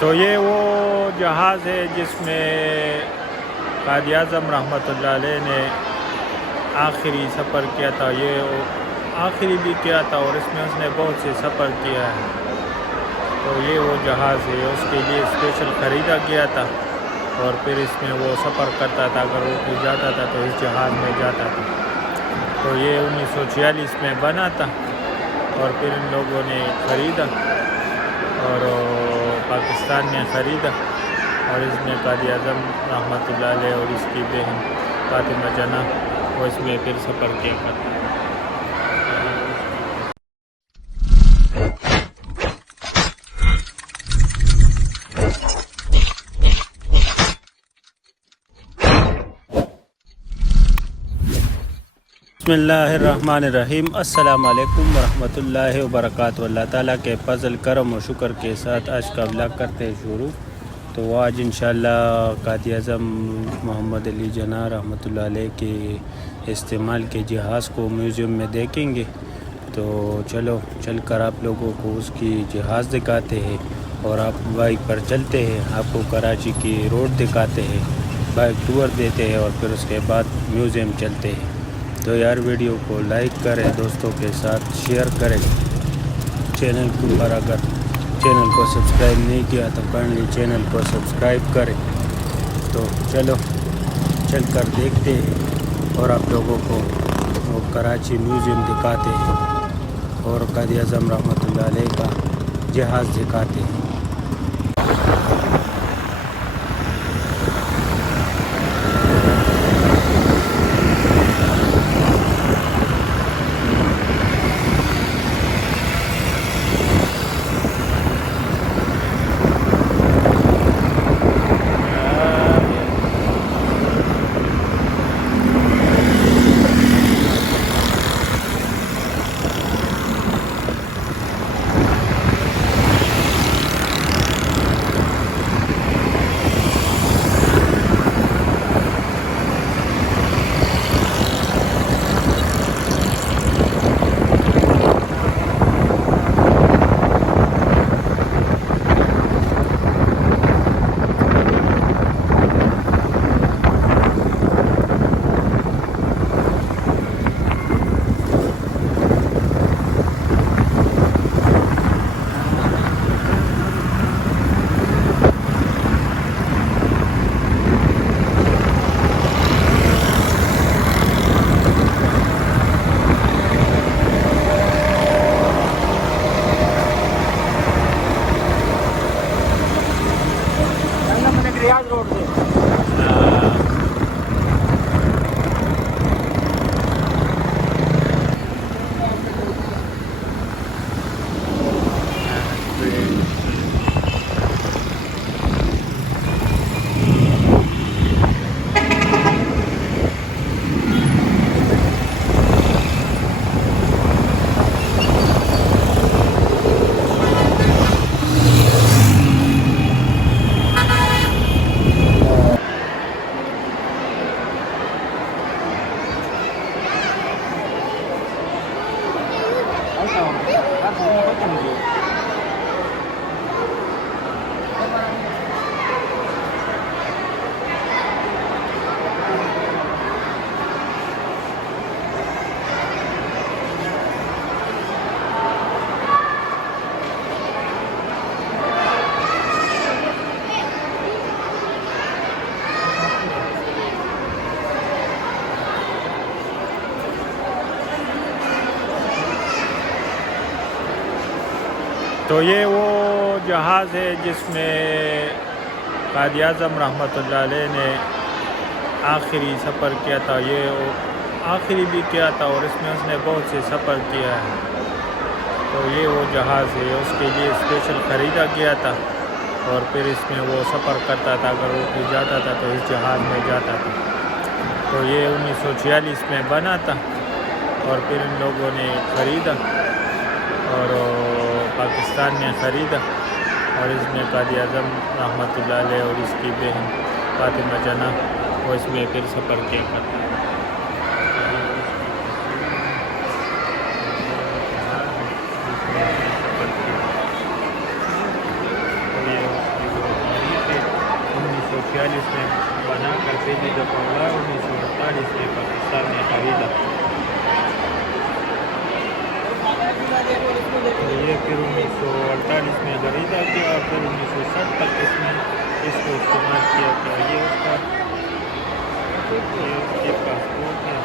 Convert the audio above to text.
तो ये वो जहाज़ है जिसमें क़ायद आज़म रहमतुल्लाह अलैह ने आखिरी सफ़र किया था। ये आखिरी भी किया था और इसमें उसने बहुत से सफ़र किया है। तो ये वो जहाज़ है, उसके लिए स्पेशल ख़रीदा गया था और फिर इसमें वो सफ़र करता था। अगर वो कहीं जाता था तो इस जहाज़ में जाता था। तो ये 1946 में बना था और फिर इन लोगों ने ख़रीदा और पाकिस्तान ने ख़रीदा और इसमें क़ायद आज़म रहमतुल्लाह अलैह और इसकी बहन फ़ातिमा जना वो इसमें फिर सफ़र किया करते हैं। बिस्मिल्लाहिर्रहमानिर्रहीम। अस्सलाम वालेकुम वरहमतुल्लाहि वबरकातुहू। अल्लाह ताला के फ़ज़ल करम और शुक्र के साथ आज का व्लॉग करते हैं शुरू। तो आज इंशाअल्लाह क़ायद आज़म मोहम्मद अली जना रहमतुल्लाह अलैह के इस्तेमाल के जहाज़ को म्यूज़ियम में देखेंगे। तो चल कर आप लोगों को उसकी जहाज़ दिखाते हैं और आप बाइक पर चलते हैं, आपको कराची की रोड दिखाते हैं, बाइक टूर देते हैं और फिर उसके बाद म्यूज़ियम चलते हैं। तो यार वीडियो को लाइक करें, दोस्तों के साथ शेयर करें। चैनल को पर अगर चैनल को सब्सक्राइब नहीं किया तो काइंडली चैनल को सब्सक्राइब करें। तो चल कर देखते हैं और आप लोगों को वो कराची म्यूज़ियम दिखाते हैं और क़ायद आज़म रहमतुल्लाह अलैह का जहाज़ दिखाते हैं। रोड से तो ये वो जहाज़ है जिसमें क़ायद आज़म रहमतुल्लाह अलैह ने आखिरी सफ़र किया था। ये आखिरी भी किया था और इसमें उसने बहुत से सफ़र किया है। तो ये वो जहाज़ है, उसके लिए स्पेशल ख़रीदा गया था और फिर इसमें वो सफ़र करता था। अगर वो कहीं जाता था तो इस जहाज़ में जाता था। तो ये 1946 में बना था और फिर इन लोगों ने ख़रीदा और पाकिस्तान ने ख़रीदा और इसमें क़ायद आज़म रहमतुल्लाह अलैह और इसकी बहन फ़ातिमा जना वो इसमें फिर सफ़र किया करते हैं। जदीद पौला 1948 में पाकिस्तान ने खरीदा। ये फिर 1948 में खरीदा गया और फिर 1960 तक इसको इस्तेमाल किया गया। ये उसका पासपोर्ट है।